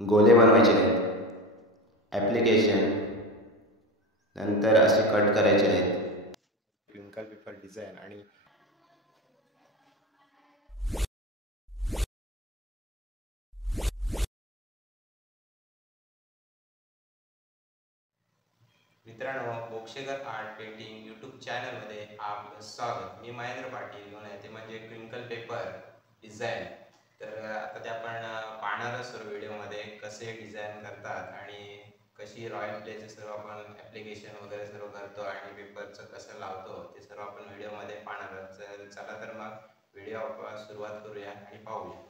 गोले बनवायचे आहेत, ॲप्लिकेशन नंतर असे कट करायचे आहेत, ट्विंकल पेपर डिझाईन आणि मित्रांनो, बोक्षेकर आर्ट पेंटिंग यूट्यूब चॅनलमध्ये आपलं स्वागत. मी महेंद्र पाटील घेऊन आहे, ते म्हणजे ट्विंकल पेपर डिझाईन. तर आता ते आपण पाहणार सर्व व्हिडिओमध्ये कसे डिझाईन करतात आणि कशी रॉयल प्लेचे सर्व आपण ॲप्लिकेशन वगैरे सर्व करतो आणि पेपरचं कसं लावतो ते सर्व आपण व्हिडिओमध्ये पाहणार आहोत. चला तर मग व्हिडिओ आपण सुरुवात करूया आणि पाहूया.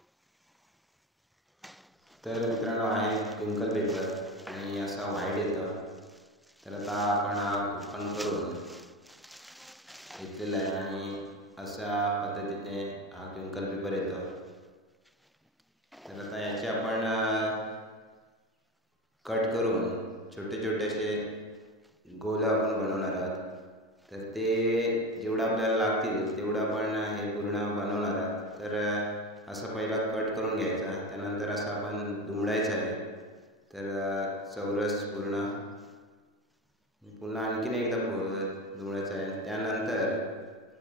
तर मित्रांनो आहे ट्विंकल पेपर आणि असा व्हाईट येतं. तर आता आपण ओपन करून घेतलेला आहे आणि अशा पद्धतीने हा ट्विंकल पेपर येतो. तर आता याचे आपण कट करून छोटे छोटे असे गोल आपण बनवणार आहोत. तर ते जेवढं आपल्याला लागतील तेवढं आपण हे पूर्ण बनवणार आहोत. तर असं पहिला कट करून घ्यायचा, त्यानंतर असं आपण दुमडायचं आहे. तर चौरस पूर्ण पुन्हा आणखीन एकदा दुमडायचा आहे. त्यानंतर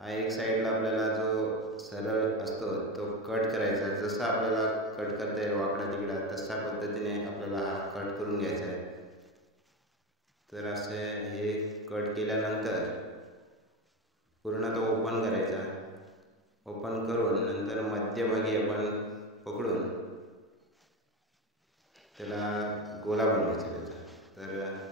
हा एक साईडला आपल्याला जो सरळ असतो तो कट करायचा. जसा आपल्याला कट करता येईल वाकडा तिकडा तशा पद्धतीने आपल्याला हा कट करून घ्यायचा आहे. तर असे हे कट केल्यानंतर पूर्ण तो ओपन करायचा. ओपन करून नंतर मध्यभागी आपण पकडून त्याला गोला बनवायचा त्याचा. तर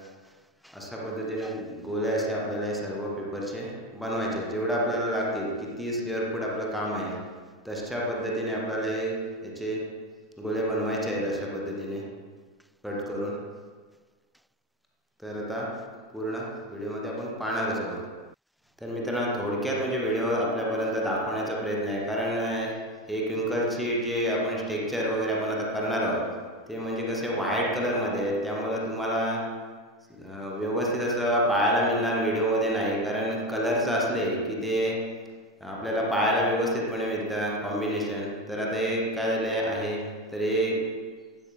अशा पद्धतीने गोले असे आपल्याला हे सर्व पेपरचे बनवायचे. जेवढं आपल्याला लागतील, किती स्क्वेअर फूट आपलं काम आहे तशा पद्धतीने आपल्याला याचे गोले बनवायचे आहेत. अशा पद्धतीने कट करून. तर आता पूर्ण व्हिडिओमध्ये आपण पाहणारच आहोत. तर मित्रांनो, थोडक्यात म्हणजे व्हिडिओ आपल्यापर्यंत दाखवण्याचा प्रयत्न आहे, कारण हे ट्विंकलची जे आपण स्ट्रक्चर वगैरे आपण आता करणार आहोत ते म्हणजे कसे व्हाईट कलरमध्ये आहे. त्यामुळं तुम्हाला व्यवस्थित असं पाहायला मिळणार व्हिडिओमध्ये नाही, कारण कलरचं असले की ते आपल्याला पाहायला व्यवस्थितपणे मिळतं कॉम्बिनेशन. तर आता हे काय झाले आहे, तर हे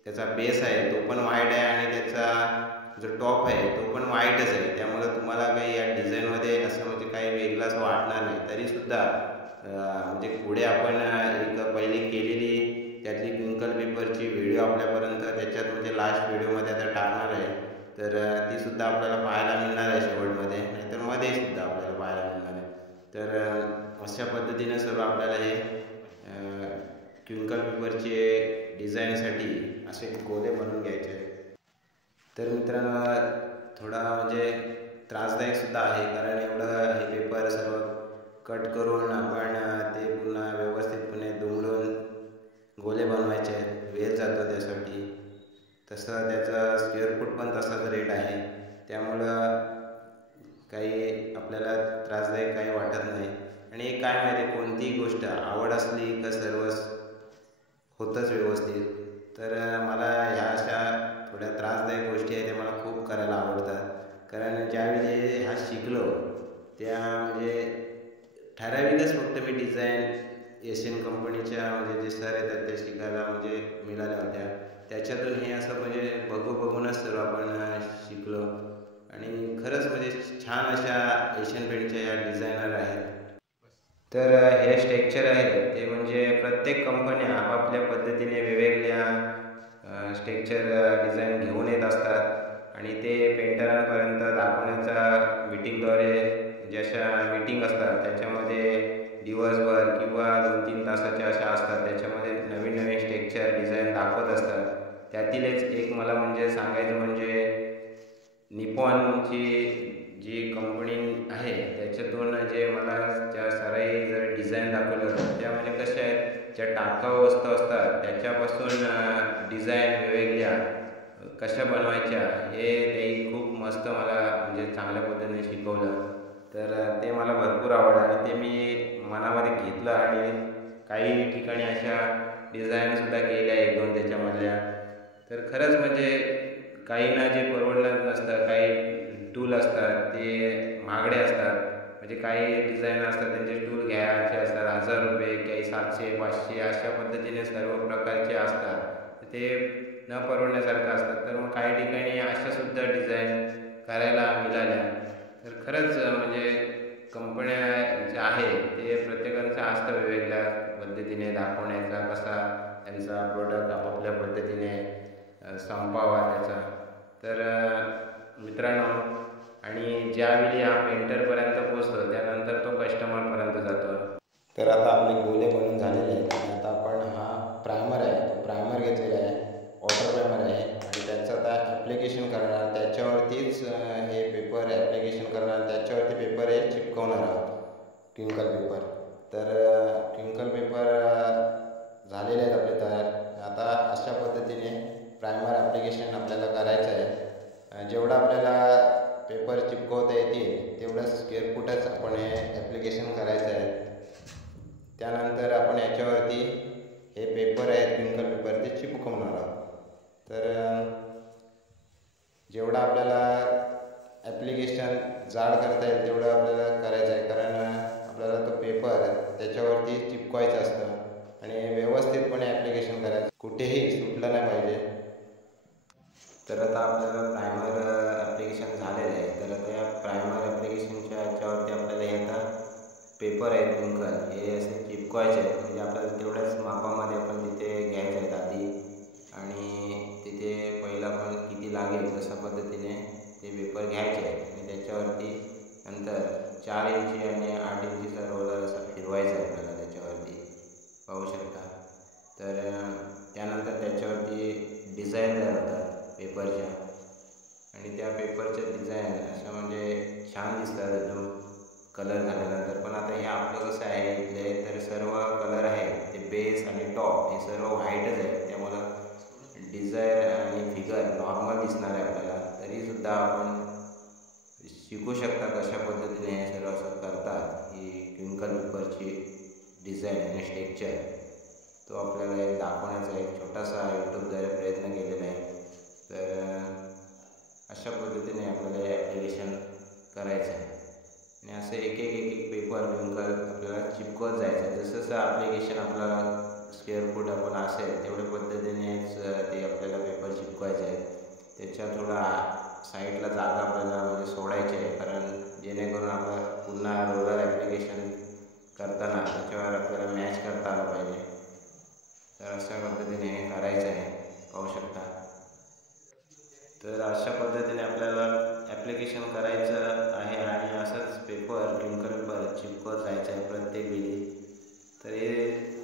त्याचा बेस आहे तो पण व्हाईट आहे आणि त्याचा जो टॉप आहे तो पण व्हाईटच आहे. त्यामुळं तुम्हाला काही या डिझाईनमध्ये असं म्हणजे काही वेगळं असं वाटणार नाही. तरीसुद्धा म्हणजे पुढे आपण एक पहिली केलेली त्यातली ट्विंकल पेपरची व्हिडिओ आपल्यापर्यंत त्याच्यात म्हणजे लास्ट व्हिडिओमध्ये आता टाकणार आहे. तर ती सुद्धा आपल्याला पाहायला मिळणार आहे शेवटमध्ये, नाहीतर मध्ये सुद्धा आपल्याला पाहायला मिळणार आहे. तर अशा पद्धतीने सर्व आपल्याला हे ट्विंकल पेपरचे डिझाईनसाठी असे गोले बनवून घ्यायचे. तर मित्रांनो, थोडा म्हणजे त्रासदायकसुद्धा आहे, कारण एवढं हे पेपर सर्व कट करून आपण ते पुन्हा व्यवस्थितपणे दुमडून गोले बनवायचे आहेत. वेळ जातो त्यासाठी. तसं त्याचा स्क्वेअर फूट पण तसाच रेट आहे. त्यामुळं काही आपल्याला त्रासदायक काही वाटत नाही. आणि एक काय माहिती, कोणतीही गोष्ट आवड असली का सर्वच होतंच व्यवस्थित. तर मला ह्या अशा थोड्या त्रासदायक गोष्टी आहेत त्या मला खूप करायला आवडतात. कारण ज्यावेळी हा शिकलो त्या म्हणजे ठराविकच फक्त मी डिझाईन एशियन कंपनीच्या म्हणजे जे सर येतात ते शिकायला म्हणजे मिळाल्या होत्या. त्याच्यातून हे असं म्हणजे बघूनच सर्व आपण शिकलो. आणि खरंच म्हणजे छान अशा एशियन पेंटच्या या डिझायनर आहेत. तर हे स्ट्रक्चर आहे ते म्हणजे प्रत्येक कंपन्या आपापल्या पद्धतीने वेगवेगळ्या स्ट्रक्चर डिझाईन घेऊन येत असतात आणि ते पेंटरांपर्यंत दाखवण्याचा मीटिंगद्वारे जशा मीटिंग असतात त्याच्यामध्ये दिवसभर किंवा 2-3 तासाच्या अशा असतात. त्याच्यामध्ये नवीन नवीन स्ट्रक्चर डिझाईन दाखवत असतात. त्यातीलच एक मला म्हणजे सांगायचं म्हणजे निपॉनची जी कंपनी आहे त्याच्यातून जे मला ज्या सराई जर डिझाईन दाखवलं होतं त्या म्हणजे कशा आहेत, ज्या टाकाऊ वस्तू असतात त्याच्यापासून डिझाईन वेगवेगळ्या कशा बनवायच्या हे ते खूप मस्त मला म्हणजे चांगल्या पद्धतीने शिकवलं. तर ते मला भरपूर आवडलं आणि ते मी मनामध्ये घेतलं आणि काही ठिकाणी अशा डिझाईनसुद्धा केल्या 1-2 त्याच्यामधल्या. तर खरंच म्हणजे काहींना जे परवडणार नसतं, काही टूल असतात ते महागडे असतात. म्हणजे काही डिझाईन असतात त्यांचे टूल घ्यायचे असतात 1000 रुपये, काही 700-500 अशा पद्धतीने सर्व प्रकारचे असतात. ते न परवडण्यासारखं असतात. तर मग काही ठिकाणी अशासुद्धा डिझाईन करायला मिळाल्या. तर खरंच म्हणजे कंपन्या ज्या आहेत ते प्रत्येकाचं असतं वेगवेगळ्या पद्धतीने दाखवण्याचा, कसा त्यांचा प्रोडक्ट आपापल्या पद्धतीने संपावा त्याचा. तर मित्रांनो, आणि ज्यावेळी हा पेंटरपर्यंत पोचतो त्यानंतर तो कस्टमरपर्यंत जातो. तर आता आपले गोले बनून झालेले आहेत आणि आता आपण हा प्रायमर आहे, तो प्रायमर घेतलेला आहे, वॉटर प्रायमर आहे आणि त्याचं आता ॲप्लिकेशन करणार. त्याच्यावरतीच हे पेपर ॲप्लिकेशन करणार, त्याच्यावरती पेपर हे चिपकवणार आहोत, ट्विंकल पेपर. तर ट्विंकल पेपर झालेले आहेत आपले तयार. आता अशा पद्धतीने प्रायमर ॲप्लिकेशन आपल्याला करायचं आहे. जेवढं आपल्याला पेपर चिपकवता येतील तेवढं स्क्वेअर फुटच आपण हे ॲप्लिकेशन करायचं आहे. त्यानंतर आपण याच्यावरती हे पेपर आहे ट्विंकल पेपर ते चिपकवणार आहोत. तर जेवढं आपल्याला ॲप्लिकेशन जाड करता येईल तेवढं आपल्याला करायचं आहे, कारण आपल्याला तो पेपर त्याच्यावरती चिपकवायचं असतं आणि व्यवस्थितपणे ॲप्लिकेशन करायचं, कुठेही सुटलं नाही पाहिजे. तर आता आपल्याला प्रायमर ॲप्लिकेशन झालेलं आहे. तर त्या प्रायमर ॲप्लिकेशनच्या ह्याच्यावरती आपल्याला हे आता पेपर आहे ट्विंकल हे असे चिपकवायचे आहेत. म्हणजे आपल्याला तेवढ्याच मापामध्ये आपण तिथे घ्यायचे आहेत आधी आणि तिथे पहिला पण किती लागेल तशा पद्धतीने ते पेपर घ्यायचे आहेत आणि त्याच्यावरती नंतर 4 इंची आणि 8 इंचीचा रोलर असा फिरवायचा आहे आपल्याला त्याच्यावरती, पाहू शकता. तर त्यानंतर त्याच्यावरती डिझाईन तयार होतात पेपरच्या आणि त्या पेपरच्या डिझाईन अशा म्हणजे छान दिसतात एकदम कलर झाल्यानंतर. पण आता हे आपलं कसं आहे इथले, तर सर्व कलर आहे ते बेस आणि टॉप हे सर्व व्हाईटच आहे, त्यामुळं डिझाईन आणि फिगर नॉर्मल दिसणार आहे आपल्याला. तरीसुद्धा आपण शिकू शकता कशा पद्धतीने हे सर्व असं करतात. ही ट्विंकल पेपरची डिझाईन आणि स्ट्रक्चर तो आपल्याला एक दाखवण्याचा एक छोटासा यूट्यूबद्वारे प्रयत्न केलेला आहे. तर अशा पद्धतीने आपल्याला हे ॲप्लिकेशन करायचं आहे आणि असं एक एक पेपर ट्विंकल आपल्याला चिपकवत जायचं. जसं जसं ॲप्लिकेशन आपल्याला स्क्वेअर फूट आपण असेल तेवढ्या पद्धतीनेच ते आपल्याला पेपर चिपकवायचे आहे. त्याच्या थोडा साईडला जागा आपल्याला म्हणजे सोडायची आहे, कारण जेणेकरून आपलं पुन्हा रोलर ॲप्लिकेशन करताना त्याच्यावर आपल्याला मॅच करता आलं पाहिजे. तर अशा पद्धतीने हे करायचं आहे, पाहू शकता. तर अशा पद्धतीने आपल्याला ॲप्लिकेशन करायचं आहे आणि असंच पेपर ट्विंकल पेपर चिपकवत जायचं आहे प्रत्येक वेळी. तर हे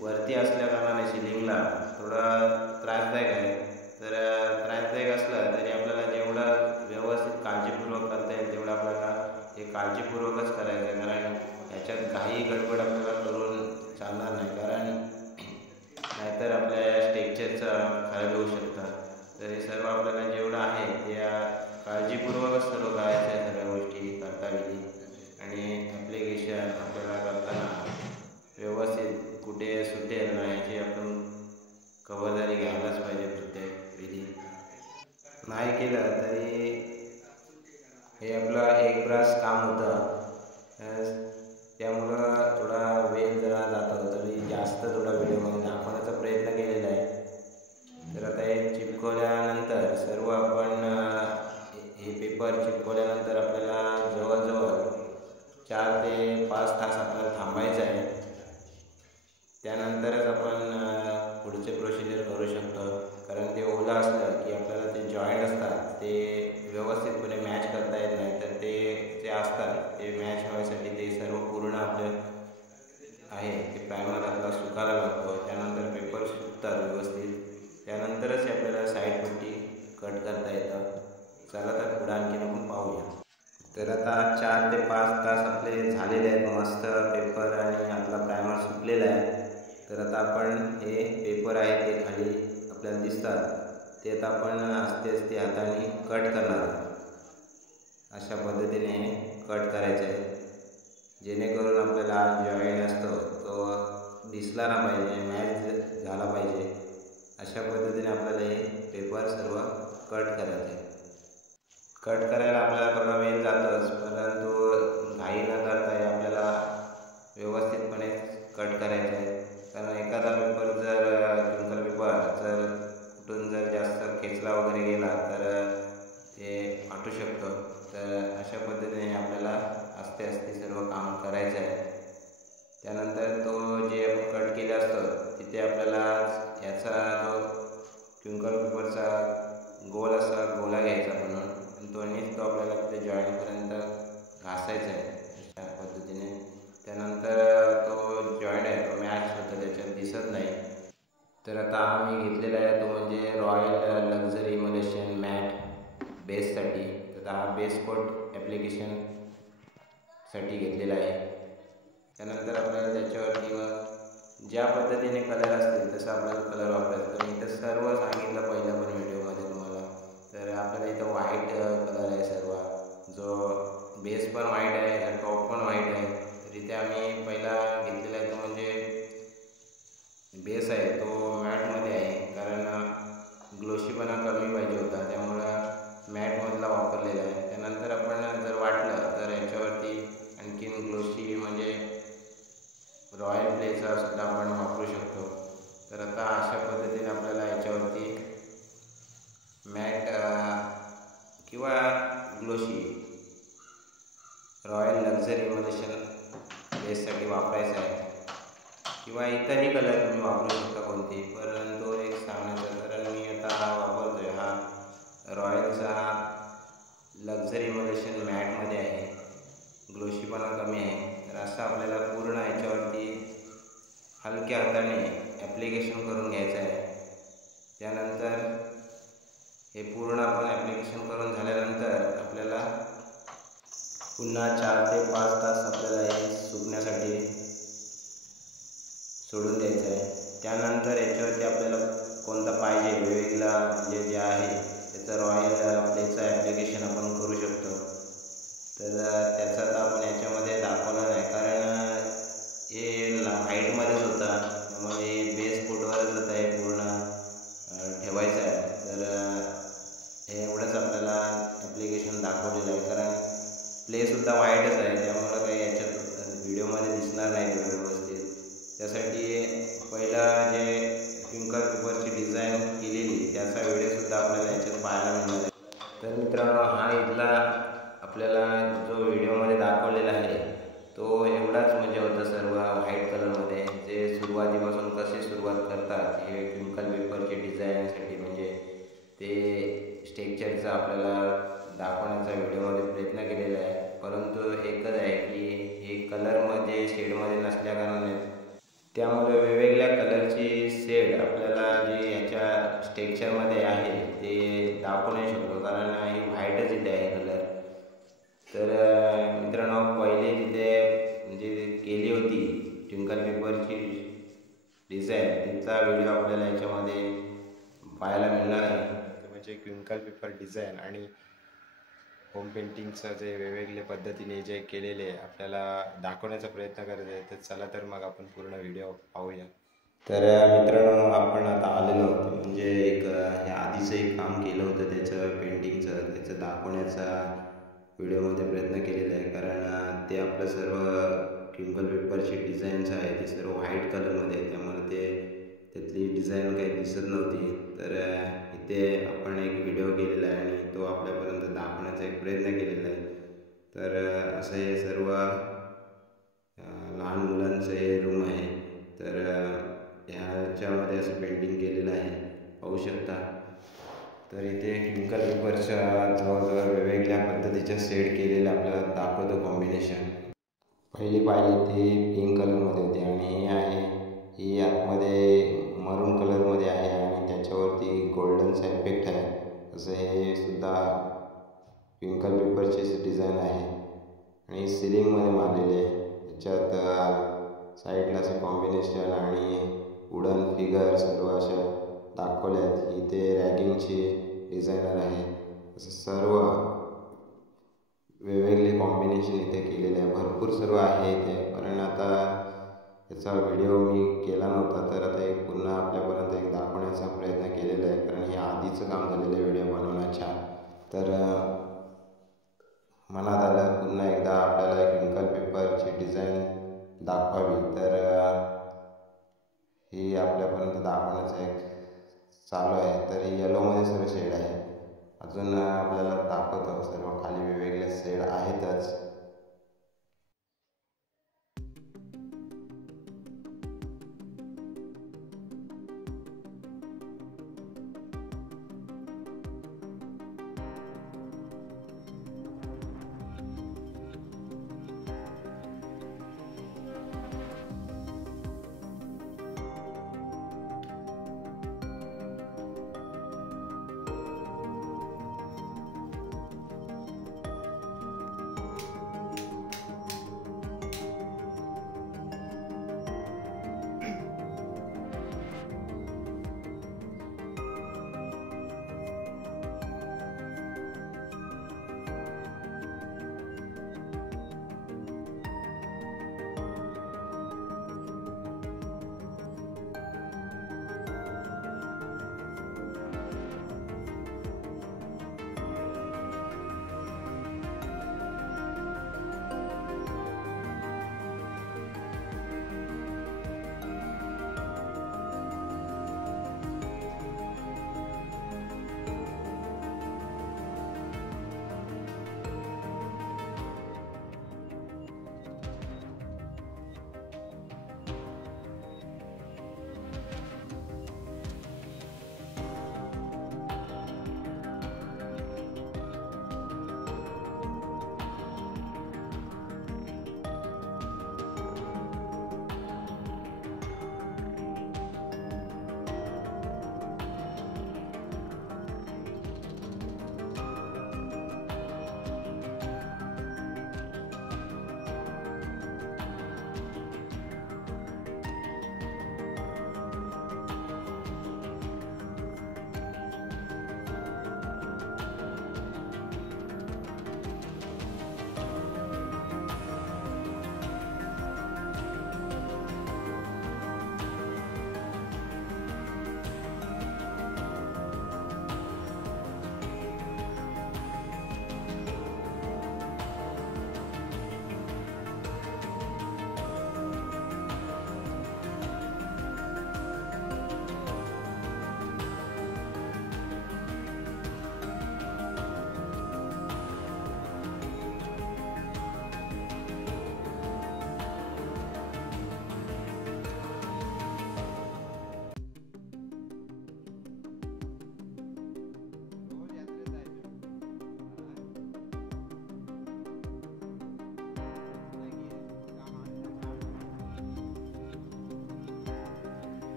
वरती असल्या कारणाने सिलिंगला थोडं त्रासदायक आहे. तर त्रासदायक असलं तरी आपल्याला जेवढं व्यवस्थित काळजीपूर्वक करता येईल तेवढं आपल्याला हे काळजीपूर्वकच करायचं आहे, कारण ह्याच्यात काही गडबड आपल्याला करून चालणार नाही, कारण नाहीतर आपल्या स्ट्रक्चरचं खराब होऊ शकतं. तर हे सर्व आपल्याला जेवढं आहे त्या काळजीपूर्वकच सर्व करायचं आहे, सगळ्या गोष्टी करता वेळी. आणि ॲप्लिकेशन आपल्याला करताना व्यवस्थित कुठे सुटेल ना याची आपण खबरदारी घ्यायलाच पाहिजे प्रत्येक वेळी. नाही केलं तरी हे आपलं एक ब्रास काम होतं, त्यामुळं थोडा वेळ जरा जातो. तरी जास्त थोडा व्हिडिओमध्ये दाखवण्याचा प्रयत्न केलेला आहे. तर आता हे चिपकवल्यानंतर सर्व आपण हे पेपर चिपकवल्यानंतर आपल्याला जवळजवळ 4 ते 5 तास आपल्याला थांबायचं आहे. त्यानंतरच आपण पुढचे प्रोसिजर करू शकतो, कारण ते ओलं असलं की आपल्याला ते जॉईंट असतात ते व्यवस्थितपणे मॅच करता येत नाही. तर ते जे असतात ते मॅच व्हायसाठी ते सर्व पूर्ण आपलं आहे ते प्रायमर आपल्याला सुकायला लागतो. त्यानंतर पेपर सुकतात व्यवस्थित, त्यानंतरच आपल्याला साईड पट्टी कट करता येतं. चला तर पुढे आणखीन आपण पाहूया. तर आता 4 ते 5 तास आपले झालेले आहेत, मस्त पेपर आणि आपला प्रायमर सुकलेला आहे. तर आता आपण हे पेपर आहे ते खाली आपल्याला दिसतात ते आता आपण आस्ते आस्ते हाताने कट करणार आहोत. अशा पद्धतीने कट करायचं आहे, जेणेकरून आपल्याला जॉईंट असतो तो दिसला ना पाहिजे, मॅच झाला पाहिजे. अशा पद्धतीने आपल्याला हे पेपर सर्व कट करायचे आहे. कट करायला आपल्याला थोडा वेळ जातोच, परंतु घाई न करता हे आपल्याला व्यवस्थितपणे कट करायचं आहे. कारण एखादा पेपर जर ट्विंकल पेपर जर कुठून ह्याचा जो क्विंकल पेपरचा गोल असा गोला घ्यायचा बनवून आणि तो आपल्याला तिथे जॉईंटपर्यंत घासायचा आहे अशा पद्धतीने. त्यानंतर तो जॉईंट आहे तो मॅच होतं, त्याच्यात दिसत नाही. तर आता आम्ही घेतलेला आहे तो म्हणजे रॉयल लक्झरी इमोलेशन मॅट बेससाठी. तर हा बेस कोट ॲप्लिकेशनसाठी घेतलेला आहे. त्यानंतर आपल्याला त्याच्यावरती मग ज्या पद्धतीने कलर असतील तसं आपल्याला कलर वापरायचा. तर इथं सर्व सांगितलं पहिलं पण व्हिडिओमध्ये तुम्हाला. तर आपल्याला इथं व्हाईट कलर आहे सर्व, जो बेस पण व्हाईट आहे आणि टॉप पण व्हाईट आहे. तर इथे आम्ही पहिला घेतलेला आहे तो म्हणजे बेस आहे तो मॅटमध्ये आहे, कारण ग्लोशीपणा कमी पाहिजे होता त्यामुळं मॅटमधला वापरलेला आहे. त्यानंतर आपण जर वाटलं तर याच्यावरती आणखीन ग्लोशी म्हणजे रॉयल प्लेचा सुद्धा आपण वापरू शकतो. तर आता अशा पद्धतीने आपल्याला याच्यावरती मॅट किंवा ग्लोशी रॉयल लक्झरी इमोलेशन बेससाठी वापरायचा आहे, किंवा इतरही कलर तुम्ही वापरू शकता कोणते. परंतु एक सांगण्याचं, कारण मी आता वापरतो आहे हा रॉयलचा लक्झरी इमोलेशन मॅटमध्ये आहे, ग्लोशीपणा कमी आहे. तर असं आपल्याला पूर्ण याच्यावरती हलक्या हाताने ॲप्लिकेशन करून घ्यायचं आहे. त्यानंतर हे पूर्ण आपण ॲप्लिकेशन करून झाल्यानंतर आपल्याला पुन्हा 4 ते 5 तास आपल्याला हे सुकण्यासाठी सोडून द्यायचं आहे. त्यानंतर याच्यावरती आपल्याला कोणता पाहिजे वेगवेगळा म्हणजे जे आहे त्याचं रॉयल प्लेचं ॲप्लिकेशन आपण करू शकतो. तर त्याचा तर आपण याच्यामध्ये दाखवणार नाही, कारण हे हाईटमध्येच होता त्यामुळे बेस कोटवरच होता हे पूर्ण ठेवायचं आहे. तर हे एवढंच आपल्याला ॲप्लिकेशन दाखवलेलं आहे, कारण प्लेसुद्धा वाईटच आहे त्यामुळं काही याच्यात व्हिडिओमध्ये दिसणार नाही व्यवस्थित. त्यासाठी पहिला जे क्विंकल पेपरची डिझाईन केलेली त्याचा व्हिडिओसुद्धा आपल्याला याच्यात पाहायला मिळणार आहे. तर मित्रांनो, हा इथला आपल्याला जो व्हिडिओमध्ये दाखवलेला आहे तो एवढाच म्हणजे होतं सर्व व्हाईट कलरमध्ये. जे सुरुवातीपासून कसे सुरुवात करतात हे क्विंकल पेपरची डिझाईनसाठी म्हणजे ते स्ट्रक्चरचं आपल्याला दाखवण्याचा व्हिडिओमध्ये प्रयत्न केलेला आहे. परंतु एकच आहे की हे कलरमध्ये शेडमध्ये नसल्याकारणाने त्यामुळे वेगवेगळ्या कलरची शेड आपल्याला जे याच्या स्ट्रक्चरमध्ये आहे ते दाखवू नाही शकतो, कारण ही व्हाईटच इथे आहे कलर. तर मित्रांनो, पहिले जिथे म्हणजे केली होती क्विंकल पेपरची डिझाईन तिचा व्हिडिओ आपल्याला याच्यामध्ये पाहायला मिळणार आहे. म्हणजे क्विंकल पेपर डिझाईन आणि होम पेंटिंगचं जे वेगवेगळे पद्धतीने जे केलेले आपल्याला दाखवण्याचा प्रयत्न करत आहे. तर चला तर मग आपण पूर्ण व्हिडिओ पाहूया. तर मित्रांनो, आपण आता आलेलो होतो म्हणजे एक हे आधीचं एक काम केलं होतं त्याचं पेंटिंगचं, त्याचं दाखवण्याचा व्हिडिओमध्ये प्रयत्न केलेला आहे. कारण ते आपलं सर्व क्विंकल पेपरची डिझाईन्स आहे ते सर्व व्हाईट कलरमध्ये आहे, त्यामुळे त्यातली डिझाईन काही दिसत नव्हती. तर इथे आपण एक व्हिडिओ केलेला आहे आणि तो आपल्यापर्यंत दाखवण्याचा एक प्रयत्न केलेला आहे. तर असं हे सर्व लहान मुलांचं हे रूम आहे. तर ह्याच्यामध्ये असं पेंटिंग केलेलं आहे, पाहू शकता. तर इथे क्विंकल पेपरच्या जवळजवळ वेगवेगळ्या पद्धतीच्या शेड केलेल्या आपल्याला दाखवतो कॉम्बिनेशन. पहिली पाहिली ती पिंक कलरमध्ये होती आणि ही आहे ही आतमध्ये मरून कलरमध्ये आहे आणि त्याच्यावरती गोल्डनचा इफेक्ट आहे. असं हे सुद्धा क्विंकल पेपरचीच डिझाईन आहे आणि सिलिंगमध्ये मारलेले आहे. त्याच्यात साईडला असे कॉम्बिनेशन आणि वुडन फिगर सर्व अशा दाखवल्या आहेत. इथे रॅगिंगची डिझायनर आहे. असं सर्व वेगवेगळे कॉम्बिनेशन इथे केलेले आहे. भरपूर सर्व आहे इथे, कारण आता याचा व्हिडिओ मी केला नव्हता तर आता एक पुन्हा आपल्यापर्यंत एक दाखवण्याचा प्रयत्न केलेला आहे, कारण हे आधीचं काम झालेलं आहे व्हिडिओ बनवण्याच्या. तर मनात आलं पुन्हा एकदा आपल्याला क्विंकल पेपरची डिझाईन दाखवावी. तर ही आपल्यापर्यंत दाखवण्याचं एक चालू आहे. तर ही येलोमध्ये सर्व शेड आहे. अजून आपल्याला दाखवतो सर्व खाली वेगवेगळे शेड आहेतच.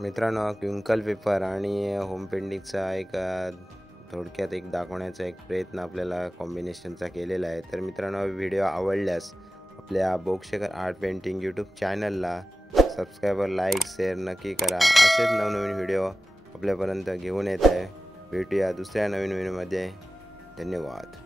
मित्रांनो, क्विंकल पेपर आणि होम पेंटिंगचा एक थोडक्यात एक दाखवण्याचा एक प्रयत्न आपल्याला कॉम्बिनेशनचा केलेला आहे। तर मित्रांनो, व्हिडिओ आवडल्यास आपल्या बोक्षेकर आर्ट पेंटिंग यूट्यूब चॅनलला सबस्क्राईब, लाईक, शेअर नक्की करा। असेच नवनवीन व्हिडिओ आपल्यापर्यंत घेऊन येत आहे। भेटूया दुसऱ्या नवीन व्हिडिओमध्ये। धन्यवाद।